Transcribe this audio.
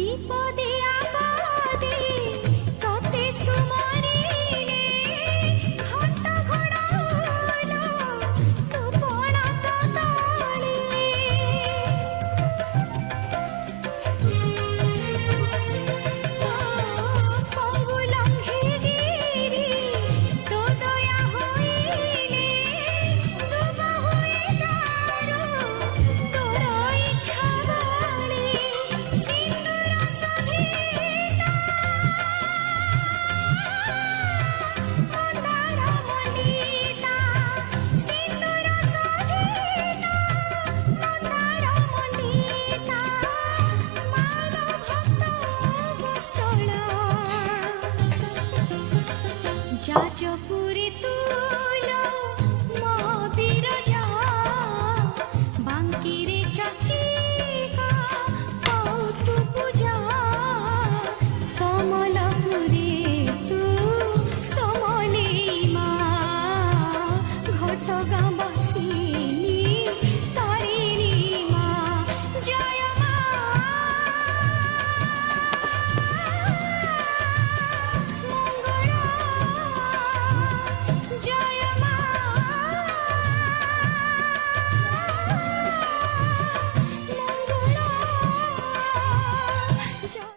विपदे आपदे तोते सुमरिले घंट घोड़ालो तू पणा तो तले पंगुलंघे गिरी तो दया होइले दुब हुए दारू तोर इच्छा बले सिंदूर सभेदा मंदार मंडिता सिंदूर सभेदा मंदार मंडिता मान भक्त वत्सल जाजपुरी तुलो महावीर जा बांकीरे चाची